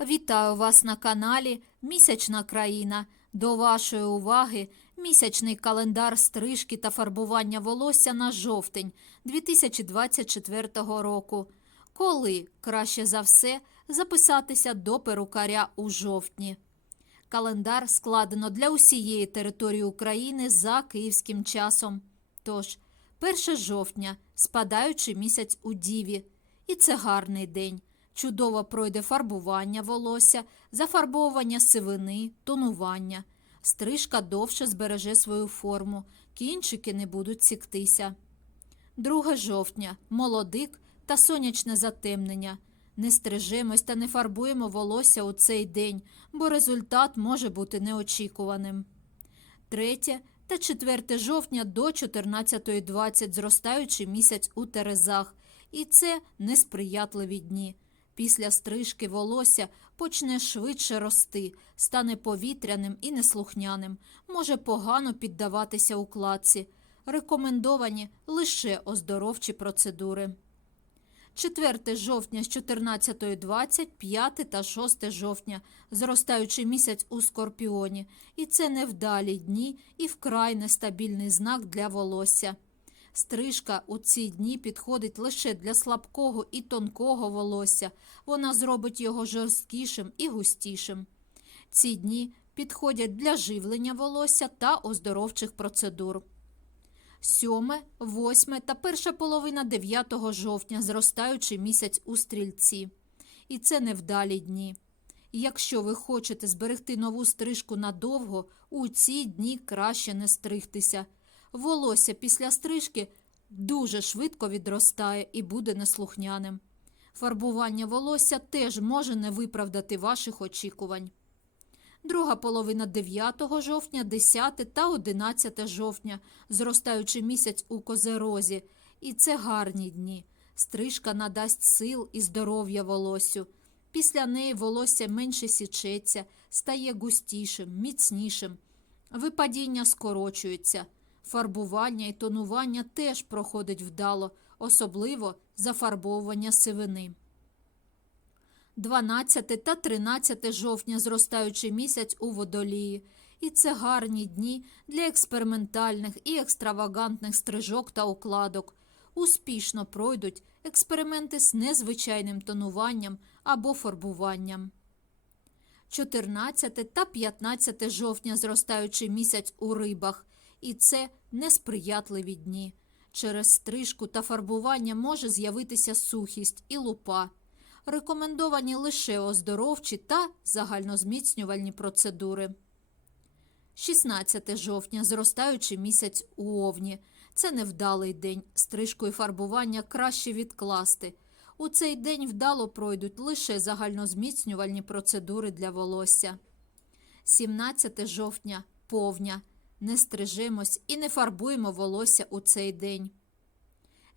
Вітаю вас на каналі Місячна країна. До вашої уваги місячний календар стрижки та фарбування волосся на жовтень 2024 року. Коли краще за все записатися до перукаря у жовтні. Календар складено для усієї території України за київським часом. Тож, 1 жовтня, спадаючий місяць у Діві. І це гарний день. Чудово пройде фарбування волосся, зафарбовування сивини, тонування. Стрижка довше збереже свою форму, кінчики не будуть сіктися. 2 жовтня молодик та сонячне затемнення. Не стрижемось та не фарбуємо волосся у цей день, бо результат може бути неочікуваним. 3 та 4 жовтня до 14.20 зростаючий місяць у Терезах. І це несприятливі дні. Після стрижки волосся почне швидше рости, стане повітряним і неслухняним, може погано піддаватися укладці. Рекомендовані лише оздоровчі процедури. 4 жовтня з 14.20, 5 та 6 жовтня, зростаючий місяць у Скорпіоні. І це невдалі дні і вкрай нестабільний знак для волосся. Стрижка у ці дні підходить лише для слабкого і тонкого волосся. Вона зробить його жорсткішим і густішим. Ці дні підходять для живлення волосся та оздоровчих процедур. 7, 8 та перша половина 9 жовтня зростаючий місяць у стрільці. І це невдалі дні. Якщо ви хочете зберегти нову стрижку надовго, у ці дні краще не стригтися. Волосся після стрижки дуже швидко відростає і буде неслухняним. Фарбування волосся теж може не виправдати ваших очікувань. Друга половина 9 жовтня, 10 та 11 жовтня, зростаючий місяць у козерозі. І це гарні дні. Стрижка надасть сил і здоров'я волоссю. Після неї волосся менше січеться, стає густішим, міцнішим. Випадіння скорочується. Фарбування і тонування теж проходить вдало, особливо зафарбовування сивини. 12 та 13 жовтня зростаючий місяць у водолії. І це гарні дні для експериментальних і екстравагантних стрижок та укладок. Успішно пройдуть експерименти з незвичайним тонуванням або фарбуванням. 14 та 15 жовтня зростаючий місяць у рибах. І це несприятливі дні. Через стрижку та фарбування може з'явитися сухість і лупа. Рекомендовані лише оздоровчі та загальнозміцнювальні процедури. 16 жовтня зростаючий місяць у Овні. Це невдалий день. Стрижку і фарбування краще відкласти. У цей день вдало пройдуть лише загальнозміцнювальні процедури для волосся. 17 жовтня повня. Не стрижемось і не фарбуємо волосся у цей день.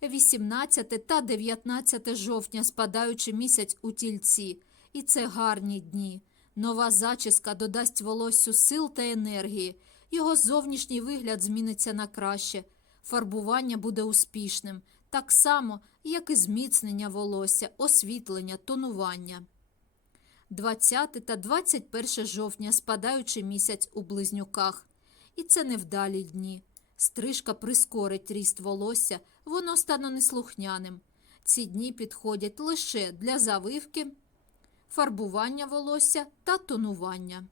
18 та 19 жовтня спадаючи місяць у тільці. І це гарні дні. Нова зачіска додасть волоссю сил та енергії. Його зовнішній вигляд зміниться на краще. Фарбування буде успішним, так само, як і зміцнення волосся, освітлення, тонування. 20 та 21 жовтня спадаючи місяць у близнюках. І це невдалі дні. Стрижка прискорить ріст волосся, воно стане неслухняним. Ці дні підходять лише для завивки, фарбування волосся та тонування.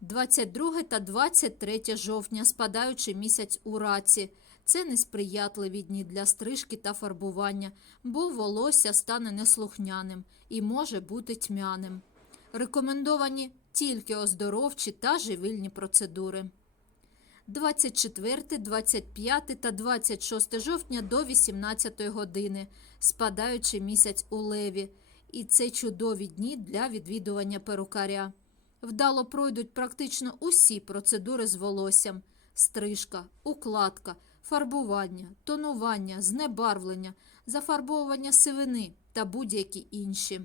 22 та 23 жовтня спадаючий місяць у раці. Це несприятливі дні для стрижки та фарбування, бо волосся стане неслухняним і може бути тьмяним. Рекомендовані тільки оздоровчі та живильні процедури. 24, 25 та 26 жовтня до 18 години, спадаючий місяць у леві. І це чудові дні для відвідування перукаря. Вдало пройдуть практично усі процедури з волоссям: стрижка, укладка, фарбування, тонування, знебарвлення, зафарбовування сивини та будь-які інші.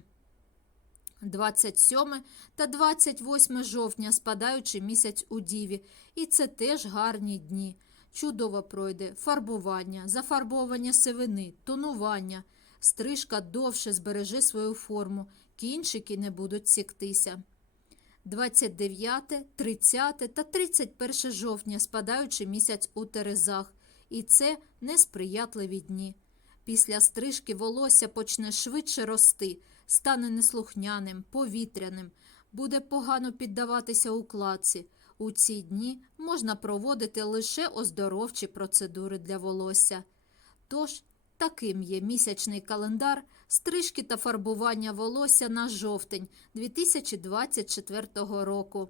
27 та 28 жовтня спадаючий місяць у Діві. І це теж гарні дні. Чудово пройде фарбування, зафарбовування сивини, тонування. Стрижка довше збереже свою форму, кінчики не будуть сіктися. 29, 30 та 31 жовтня спадаючий місяць у Терезах, і це несприятливі дні. Після стрижки волосся почне швидше рости, стане неслухняним, повітряним, буде погано піддаватися укладці. У ці дні можна проводити лише оздоровчі процедури для волосся. Тож, таким є місячний календар стрижки та фарбування волосся на жовтень 2024 року.